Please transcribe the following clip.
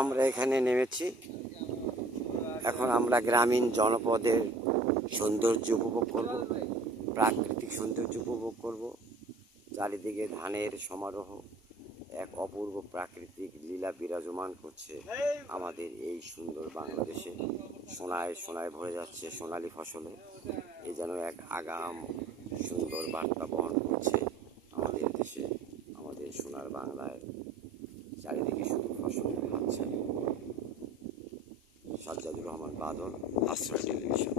আমরা এখানে নেমেছি। এখন আমরা গ্রামীণ জনপদের সৌন্দর্য উপভোগ করব, প্রাকৃতিক সৌন্দর্য উপভোগ করব। চারিদিকে ধানের সমারোহ, এক অপূর্ব প্রাকৃতিক লীলা বিরাজমান করছে আমাদের এই সুন্দর বাংলাদেশে। সোনায় সোনায় ভরে যাচ্ছে সোনালি ফসলে। এ যেন এক আগাম সুন্দর বার্তা বহন করছে আমাদের দেশে, আমাদের সোনার বাংলায়। চারিদিকে শুধু ফসল দেখাচ্ছে। সাজ্জাদুর রহমান বাদল, আশ্রয় টেলিভিশন।